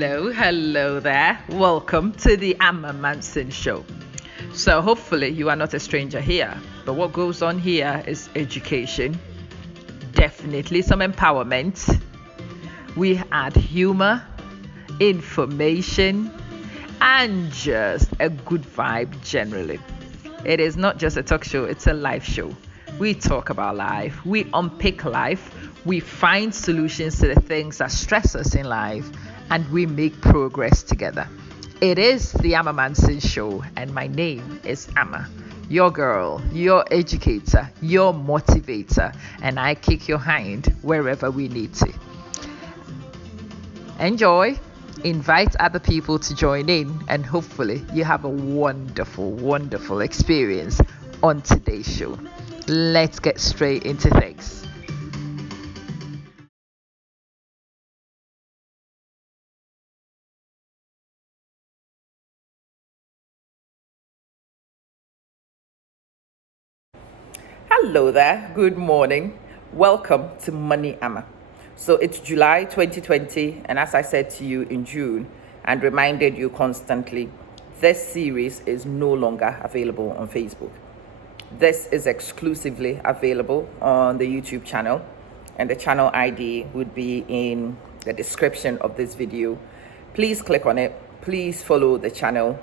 Hello there. Welcome to the Manson show. So, hopefully, you are not a stranger here. But what goes on here is education, definitely some empowerment. We add humor, information, and just a good vibe generally. It is not just a talk show, it's a live show. We talk about life, we unpick life, we find solutions to the things that stress us in life, and we make progress together. It is the Amma Manson show, and my name is Amma, your girl, your educator, your motivator, and I kick your hind wherever we need to. Enjoy, invite other people to join in, and hopefully you have a wonderful experience on today's show. Let's get straight into things. Hello there, good morning. Welcome to Money Amma. So it's July 2020, and as I said to you in June and reminded you constantly, this series is no longer available on Facebook. This is exclusively available on the YouTube channel, and the channel ID would be in the description of this video. Please click on it. Please follow the channel.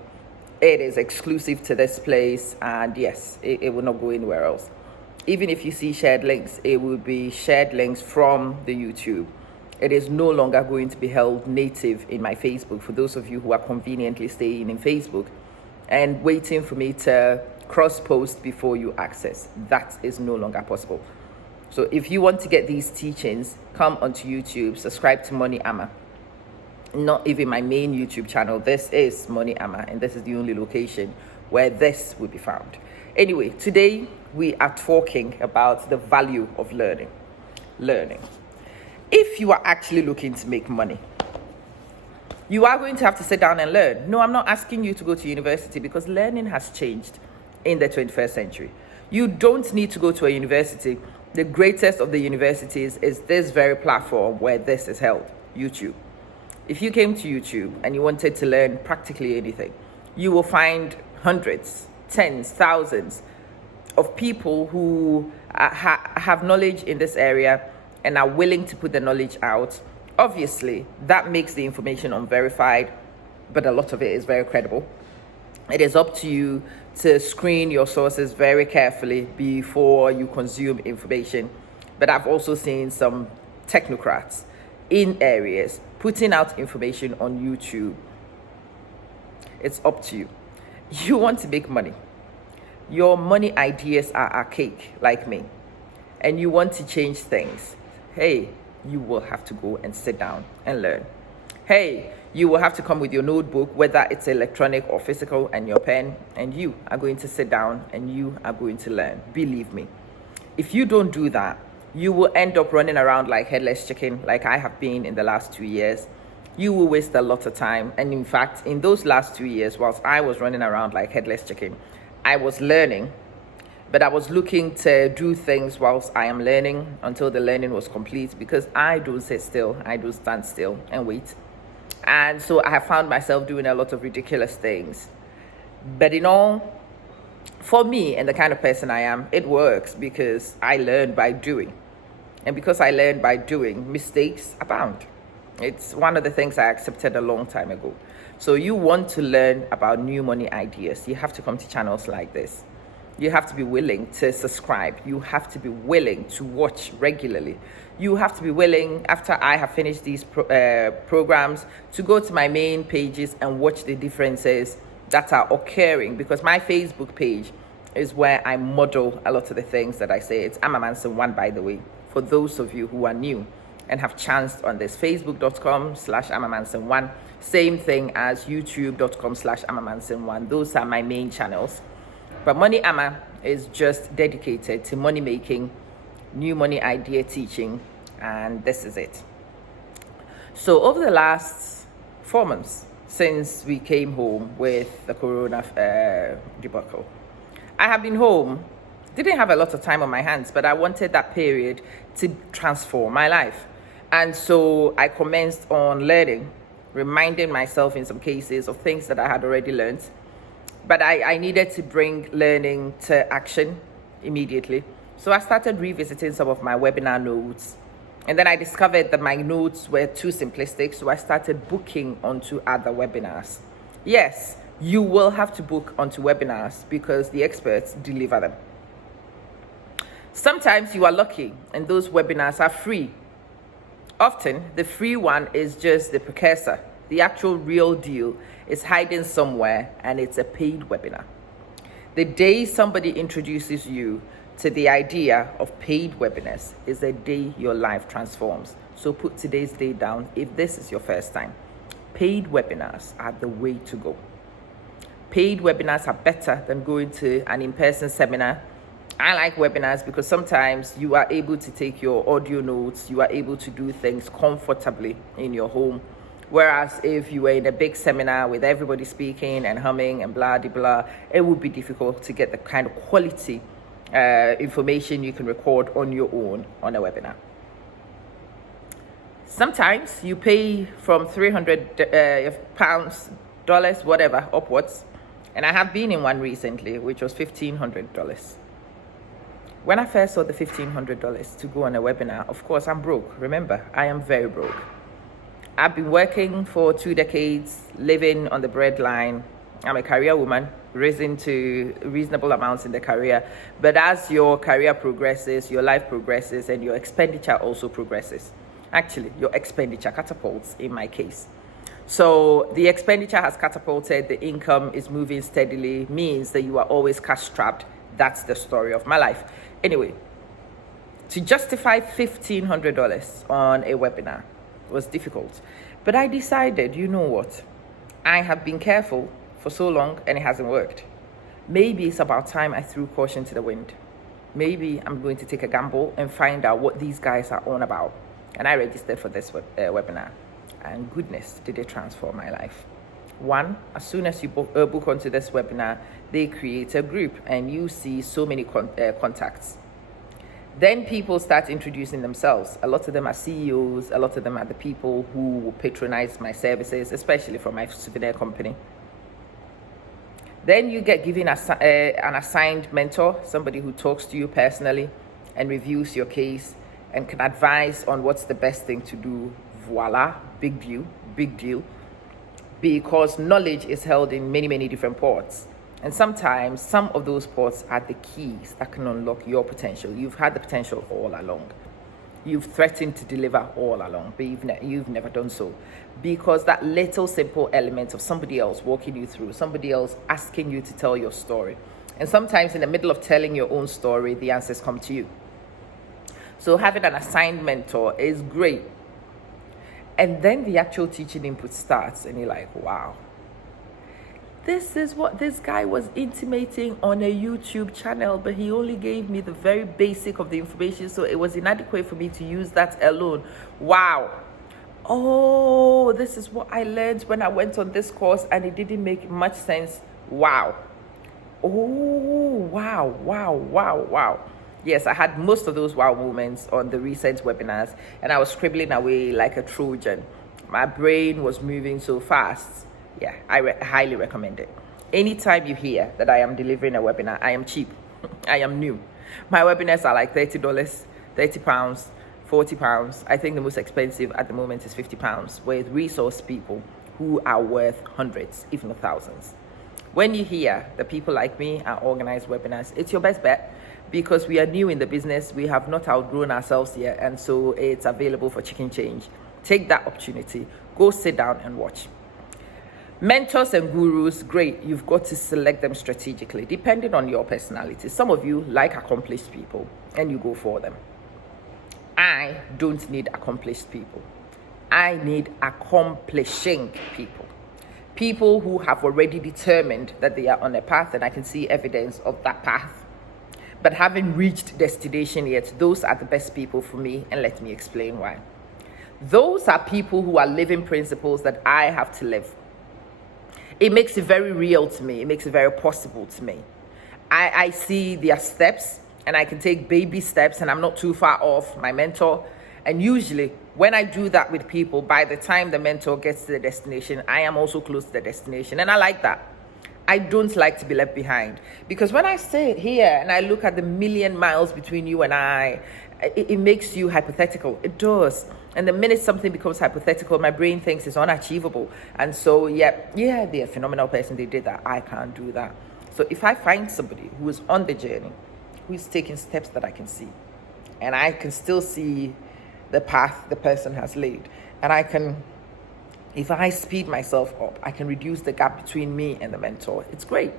It is exclusive to this place, and yes, it will not go anywhere else. Even if you see shared links, it will be shared links from the YouTube. It is no longer going to be held native in my Facebook for those of you who are conveniently staying in Facebook and waiting for me to cross-post before you access. That is no longer possible. So if you want to get these teachings, come onto YouTube, subscribe to Money Amma. Not even my main YouTube channel. This is Money Amma, and this is the only location where this will be found. Anyway, today we are talking about the value of learning. If you are actually looking to make money, you are going to have to sit down and learn. No, I'm not asking you to go to university because learning has changed in the 21st century. You don't need to go to a university. The greatest of the universities is this very platform where this is held, YouTube. If you came to YouTube and you wanted to learn practically anything, you will find hundreds, tens, thousands of people who have knowledge in this area and are willing to put the knowledge out. Obviously, that makes the information unverified, but a lot of it is very credible. It is up to you to screen your sources very carefully before you consume information. But I've also seen some technocrats in areas putting out information on YouTube. It's up to you. You want to make money. Your money ideas are archaic, like me, and you want to change things. Hey, you will have to go and sit down and learn. Hey, you will have to come with your notebook, whether it's electronic or physical, and your pen, and you are going to sit down and you are going to learn. Believe me. If you don't do that, you will end up running around like headless chicken, like I have been in the last 2 years. You will waste a lot of time. And in fact, in those last 2 years, whilst I was running around like headless chicken, I was learning, but I was looking to do things whilst I am learning until the learning was complete, because I don't sit still, I don't stand still and wait. And so I have found myself doing a lot of ridiculous things. But in all, for me and the kind of person I am, it works because I learn by doing. And because I learn by doing, mistakes abound. It's one of the things I accepted a long time ago. So you want to learn about new money ideas, you have to come to channels like this. You have to be willing to subscribe. You have to be willing to watch regularly. You have to be willing, after I have finished these programs, to go to my main pages and watch the differences that are occurring, because my Facebook page is where I model a lot of the things that I say. It's Amma Manson 1, by the way, for those of you who are new and have chanced on this. Facebook.com/Amma Manson 1. Same thing as YouTube.com/Amma Manson 1. Those are my main channels. But Money Amma is just dedicated to money making, new money idea teaching, and this is it. So over the last 4 months since we came home with the corona debacle, I have been home. Didn't have a lot of time on my hands, but I wanted that period to transform my life. And so I commenced on learning reminding myself in some cases of things that I had already learned. But I needed to bring learning to action immediately. So I started revisiting some of my webinar notes. And then I discovered that my notes were too simplistic. So I started booking onto other webinars. Yes, you will have to book onto webinars because the experts deliver them. Sometimes you are lucky and those webinars are free. Often the free one is just the precursor. The actual real deal is hiding somewhere and it's a paid webinar. The day somebody introduces you to the idea of paid webinars is the day your life transforms. So put today's day down if this is your first time. Paid webinars are the way to go. Paid webinars are better than going to an in-person seminar. I like webinars because sometimes you are able to take your audio notes, you are able to do things comfortably in your home. Whereas if you were in a big seminar with everybody speaking and humming and blah, blah, blah, it would be difficult to get the kind of quality information you can record on your own on a webinar. Sometimes you pay from £300, dollars, whatever, upwards. And I have been in one recently, which was $1,500. When I first saw the $1,500 to go on a webinar, of course, I'm broke. Remember, I am very broke. I've been working for 2 decades, living on the breadline. I'm a career woman, risen to reasonable amounts in the career. But as your career progresses, your life progresses, and your expenditure also progresses. Actually, your expenditure catapults in my case. So the expenditure has catapulted, the income is moving steadily, means that you are always cash strapped. That's the story of my life. Anyway, to justify $1,500 on a webinar was difficult. But I decided, you know what? I have been careful for so long and it hasn't worked. Maybe it's about time I threw caution to the wind. Maybe I'm going to take a gamble and find out what these guys are on about. And I registered for this webinar. And goodness, did it transform my life. One, as soon as you book onto this webinar, they create a group and you see so many contacts. Then people start introducing themselves. A lot of them are CEOs, a lot of them are the people who will patronize my services, especially from my souvenir company. Then you get given an assigned mentor, somebody who talks to you personally and reviews your case and can advise on what's the best thing to do. Voila, big deal. Because knowledge is held in many, many different pots. And sometimes some of those pots are the keys that can unlock your potential. You've had the potential all along. You've threatened to deliver all along, but you've never done so. Because that little simple element of somebody else walking you through, somebody else asking you to tell your story. And sometimes in the middle of telling your own story, the answers come to you. So having an assigned mentor is great. And then the actual teaching input starts and you're like, wow. This is what this guy was intimating on a YouTube channel, but he only gave me the very basic of the information, so it was inadequate for me to use that alone. Wow. Oh, this is what I learned when I went on this course and it didn't make much sense. Wow. Oh, wow. Yes, I had most of those wow moments on the recent webinars and I was scribbling away like a Trojan. My brain was moving so fast. Yeah, I highly recommend it. Anytime you hear that I am delivering a webinar, I am cheap. I am new. My webinars are like $30, £30, £40. I think the most expensive at the moment is £50 with resource people who are worth hundreds, if not thousands. When you hear that people like me are organized webinars, it's your best bet because we are new in the business. We have not outgrown ourselves yet, and so it's available for chicken change. Take that opportunity. Go sit down and watch. Mentors and gurus, great. You've got to select them strategically, depending on your personality. Some of you like accomplished people, and you go for them. I don't need accomplished people. I need accomplishing people. People who have already determined that they are on a path, and I can see evidence of that path, but haven't reached destination yet. Those are the best people for me, and let me explain why. Those are people who are living principles that I have to live. It makes it very real to me. It makes it very possible to me. I see their steps and I can take baby steps and I'm not too far off my mentor. And usually When I do that with people, by the time the mentor gets to the destination, I am also close to the destination. And I like that. I don't like to be left behind, because when I sit here and I look at the million miles between you and I, it makes you hypothetical. It does. And the minute something becomes hypothetical, my brain thinks it's unachievable. And so, yeah, they're a phenomenal person. They did that. I can't do that. So if I find somebody who is on the journey, who is taking steps that I can see, and I can still see the path the person has laid, and I can, if I speed myself up, I can reduce the gap between me and the mentor. It's great.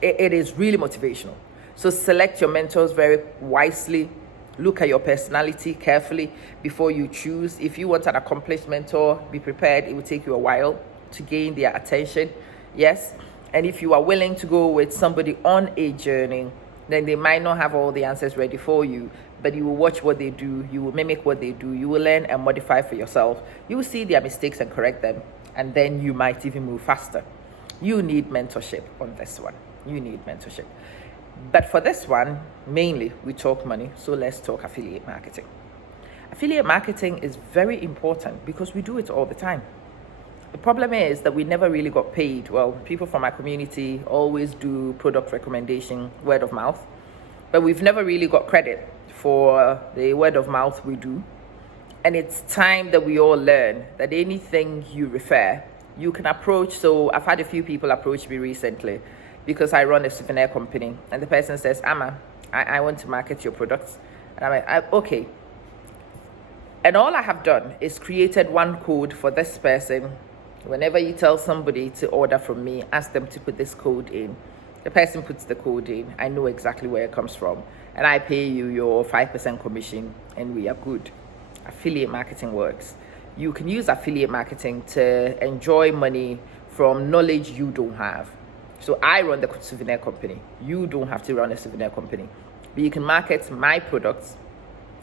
It is really motivational. So select your mentors very wisely. Look at your personality carefully before you choose. If you want an accomplished mentor, be prepared. It will take you a while to gain their attention. Yes. And if you are willing to go with somebody on a journey, then they might not have all the answers ready for you, but you will watch what they do, you will mimic what they do, you will learn and modify for yourself. You will see their mistakes and correct them, and then you might even move faster. You need mentorship on this one. You need mentorship. But for this one, mainly we talk money, so let's talk affiliate marketing. Affiliate marketing is very important because we do it all the time. The problem is that we never really got paid. Well, people from our community always do product recommendation, word of mouth, but we've never really got credit for the word of mouth we do. And it's time that we all learn that anything you refer, you can approach. So I've had a few people approach me recently because I run a souvenir company, and the person says, Amma, I want to market your products. And I'm like, okay. And all I have done is created one code for this person. Whenever you tell somebody to order from me, ask them to put this code in. The person puts the code in. I know exactly where it comes from. And I pay you your 5% commission, and we are good. Affiliate marketing works. You can use affiliate marketing to enjoy money from knowledge you don't have. So I run the souvenir company. You don't have to run a souvenir company. But you can market my products,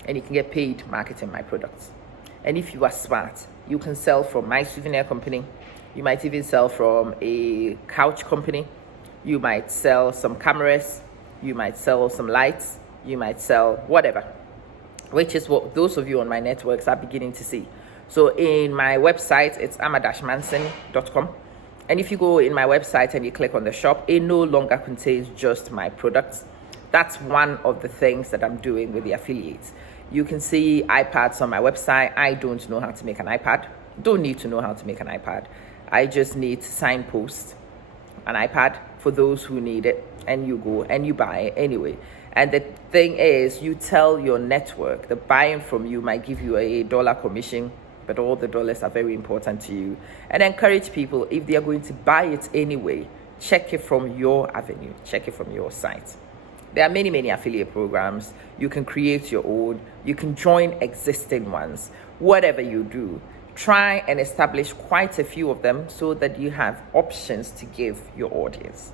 and you can get paid marketing my products. And if you are smart, you can sell from my souvenir company. You might even sell from a couch company. You might sell some cameras. You might sell some lights. You might sell whatever, which is what those of you on my networks are beginning to see. So in my website, it's ama-manson.com. And if you go in my website and you click on the shop, it no longer contains just my products. That's one of the things that I'm doing with the affiliates. You can see iPads on my website. I don't know how to make an iPad. Don't need to know how to make an iPad. I just need to signpost an iPad for those who need it, and you go and you buy it anyway. And the thing is, you tell your network that buying from you might give you $1 commission, but all the dollars are very important to you. And encourage people, if they are going to buy it anyway, check it from your avenue, check it from your site. There are many affiliate programs. You can create your own. You can join existing ones. Whatever you do, try and establish quite a few of them so that you have options to give your audience.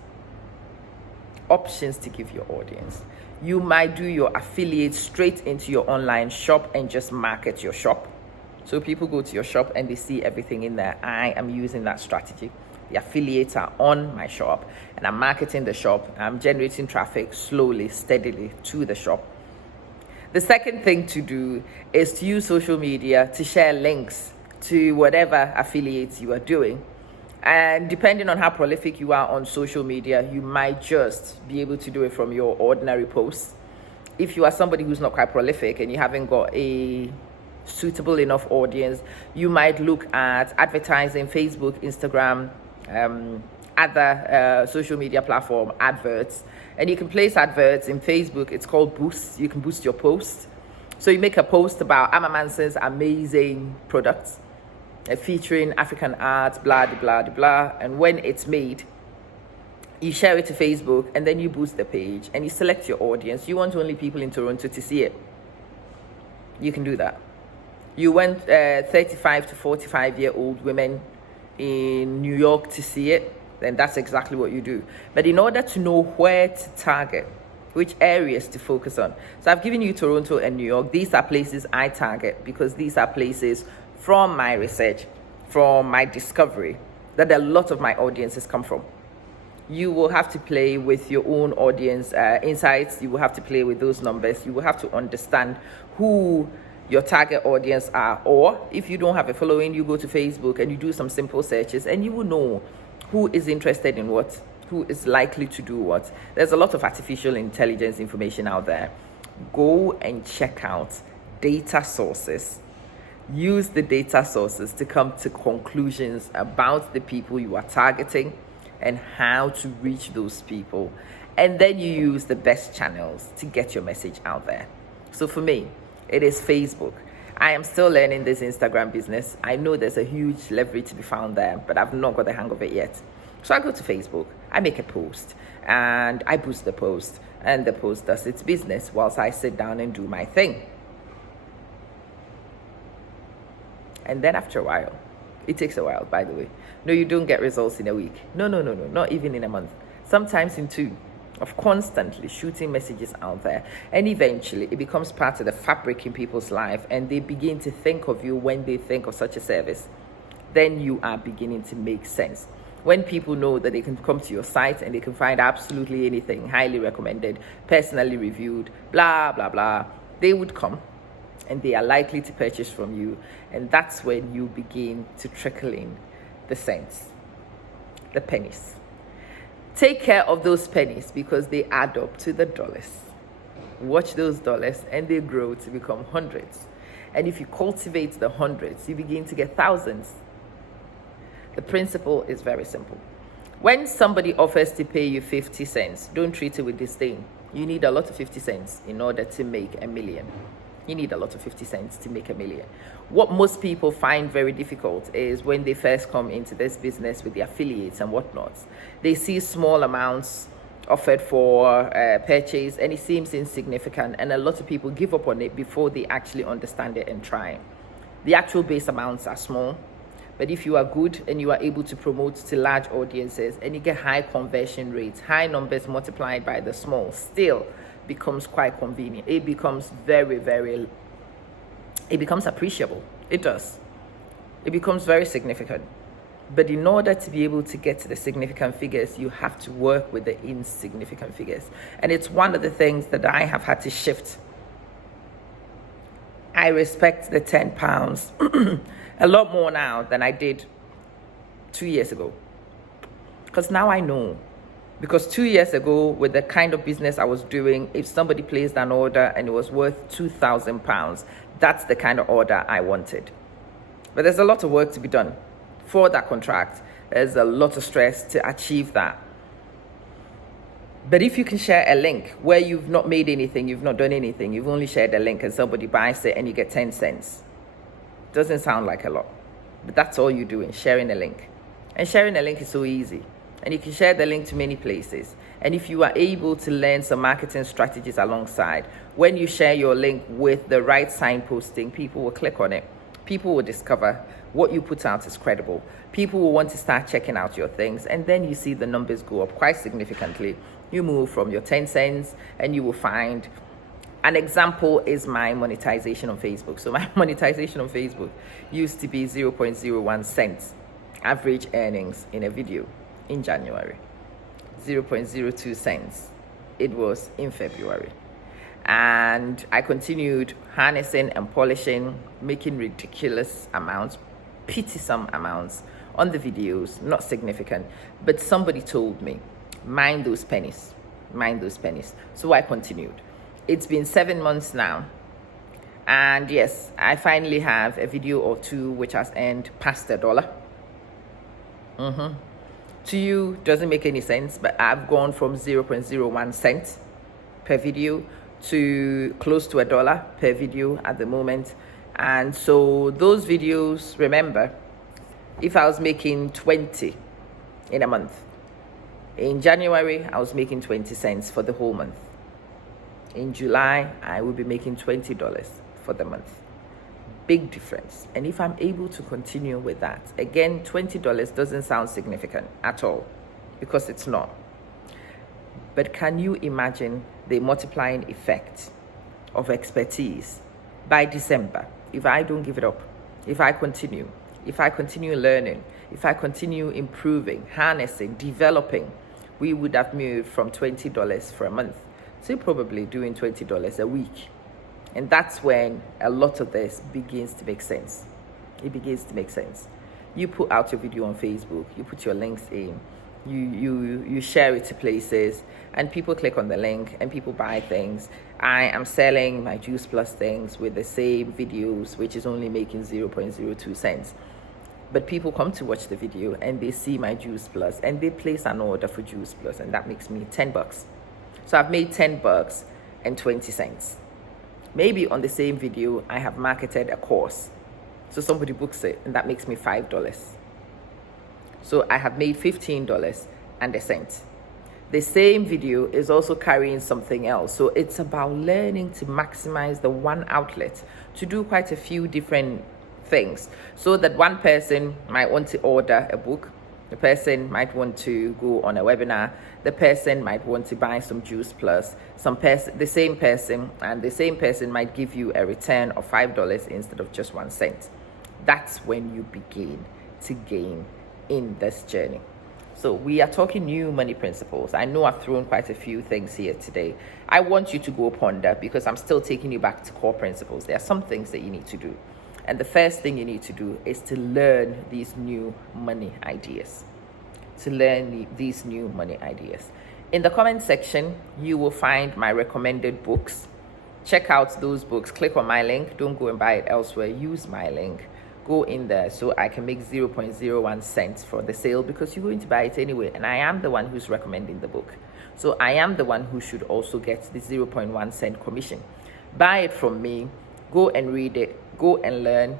Options to give your audience. You might do your affiliate straight into your online shop and just market your shop. So people go to your shop and they see everything in there. I am using that strategy. The affiliates are on my shop, and I'm marketing the shop. I'm generating traffic slowly, steadily to the shop. The second thing to do is to use social media to share links to whatever affiliates you are doing. And depending on how prolific you are on social media, you might just be able to do it from your ordinary posts. If you are somebody who's not quite prolific and you haven't got a suitable enough audience, you might look at advertising, Facebook, Instagram, other social media platform adverts. And you can place adverts in Facebook. It's called boosts. You can boost your post. So you make a post about Amma Manson's amazing products featuring African art, blah, blah, blah, blah. And when it's made, you share it to Facebook, and then you boost the page and you select your audience. You want only people in Toronto to see it. You can do that. You want 35 to 45-year-old women in New York to see it, then that's exactly what you do. But in order to know where to target, which areas to focus on. So I've given you Toronto and New York. These are places I target because these are places from my research, from my discovery, that a lot of my audiences come from. You will have to play with your own audience insights. You will have to play with those numbers. You will have to understand who your target audience are. Or if you don't have a following, you go to Facebook and you do some simple searches and you will know who is interested in what, who is likely to do what. There's a lot of artificial intelligence information out there. Go and check out data sources. Use the data sources to come to conclusions about the people you are targeting and how to reach those people. And then you use the best channels to get your message out there. So for me, it is Facebook. I am still learning this Instagram business. I know there's a huge leverage to be found there, but I've not got the hang of it yet. So I go to Facebook, I make a post, and I boost the post, and the post does its business whilst I sit down and do my thing. And then after a while, it takes a while, by the way. No, you don't get results in a week. No, not even in a month. Sometimes in 2, of constantly shooting messages out there. And eventually it becomes part of the fabric in people's life, and they begin to think of you when they think of such a service. Then you are beginning to make sense. When people know that they can come to your site and they can find absolutely anything, highly recommended, personally reviewed, blah, blah, blah, they would come and they are likely to purchase from you. And that's when you begin to trickle in the cents, the pennies. Take care of those pennies because they add up to the dollars. Watch those dollars and they grow to become hundreds. And if you cultivate the hundreds, you begin to get thousands. The principle is very simple. When somebody offers to pay you 50 cents, don't treat it with disdain. You need a lot of 50 cents in order to make $1 million. You need a lot of 50 cents to make $1 million. What most people find very difficult is when they first come into this business with the affiliates and whatnot. They see small amounts offered for purchase and it seems insignificant, and a lot of people give up on it before they actually understand it and try. The actual base amounts are small. But if you are good and you are able to promote to large audiences and you get high conversion rates, high numbers multiplied by the small, still becomes quite convenient. It becomes it becomes appreciable. It does. It becomes very significant. But in order to be able to get to the significant figures, you have to work with the insignificant figures. And it's one of the things that I have had to shift. I respect the £10 a lot more now than I did 2 years ago. Because now I know. Because 2 years ago, with the kind of business I was doing, if somebody placed an order and it was worth £2,000, that's the kind of order I wanted. But there's a lot of work to be done for that contract. There's a lot of stress to achieve that. But if you can share a link where you've not made anything, you've not done anything, you've only shared a link and somebody buys it and you get 10 cents. Doesn't sound like a lot, but that's all you're doing, sharing a link. And sharing a link is so easy. And you can share the link to many places. And if you are able to learn some marketing strategies alongside, when you share your link with the right signposting, people will click on it. People will discover what you put out is credible. People will want to start checking out your things. And then you see the numbers go up quite significantly. You move from your 10 cents and you will find an example is my monetization on Facebook. So my monetization on Facebook used to be 0.01 cents average earnings in a video in January. 0.02 cents it was in February. And I continued harnessing and polishing, making ridiculous amounts, pitiful amounts on the videos, not significant. But somebody told me, mind those pennies, mind those pennies. So I continued. It's been 7 months now. And yes, I finally have a video or two which has earned past $1. To you, doesn't make any sense, but I've gone from 0.01 cents per video to close to $1 per video at the moment. And so those videos, remember, if I was making 20 in a month, in January, I was making 20 cents for the whole month. In July, I will be making $20 for the month. Big difference. And if I'm able to continue with that, again, $20 doesn't sound significant at all, because it's not. But can you imagine the multiplying effect of expertise by December? If I don't give it up, if I continue learning, if I continue improving, harnessing, developing, we would have moved from $20 for a month to probably doing $20 a week. And that's when a lot of this begins to make sense. It begins to make sense. You put out your video on Facebook, you put your links in, you share it to places, and people click on the link and people buy things. I am selling my Juice Plus things with the same videos, which is only making 0.02 cents. But people come to watch the video and they see my Juice Plus and they place an order for Juice Plus, and that makes me $10. So I've made $10 and 20 cents. Maybe on the same video, I have marketed a course. So somebody books it and that makes me $5. So I have made $15 and a cent. The same video is also carrying something else. So it's about learning to maximize the one outlet to do quite a few different things. So that one person might want to order a book, the person might want to go on a webinar, the person might want to buy some Juice Plus, the same person might give you a return of $5 instead of just 1 cent. That's when you begin to gain in this journey. So we are talking new money principles. I know I've thrown quite a few things here today. I want you to go ponder, because I'm still taking you back to core principles. There are some things that you need to do. And the first thing you need to do is to learn these new money ideas. In the comment section, you will find my recommended books. Check out those books. Click on my link. Don't go and buy it elsewhere. Use my link. Go in there so I can make 0.01 cents for the sale, because you're going to buy it anyway. And I am the one who's recommending the book. So I am the one who should also get the 0.1 cent commission. Buy it from me. Go and read it. Go and learn.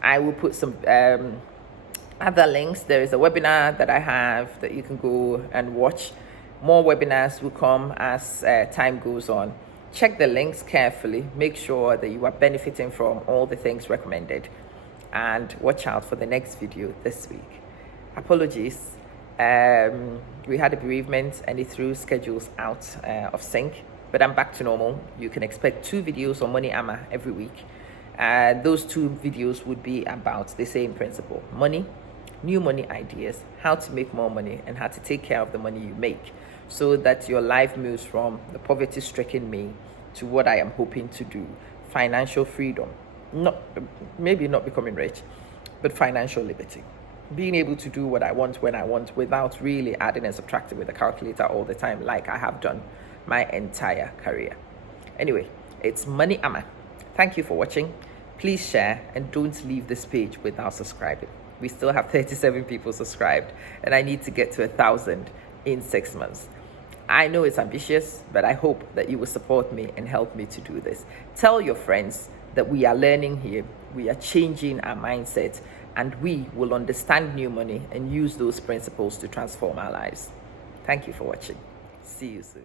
I will put some other links. There is a webinar that I have that you can go and watch. More webinars will come as time goes on. Check the links carefully. Make sure that you are benefiting from all the things recommended. And watch out for the next video this week. Apologies. We had a bereavement and it threw schedules out of sync. But I'm back to normal. You can expect 2 videos on Money Amma every week. Those 2 videos would be about the same principle: money, new money ideas, how to make more money, and how to take care of the money you make, so that your life moves from the poverty-stricken me to what I am hoping to do: financial freedom. Maybe not becoming rich, but financial liberty. Being able to do what I want when I want, without really adding and subtracting with a calculator all the time, like I have done my entire career. Anyway, it's Money Amma. Thank you for watching. Please share and don't leave this page without subscribing. We still have 37 people subscribed and I need to get to 1,000 in 6 months. I know it's ambitious, but I hope that you will support me and help me to do this. Tell your friends that we are learning here, we are changing our mindset, and we will understand new money and use those principles to transform our lives. Thank you for watching. See you soon.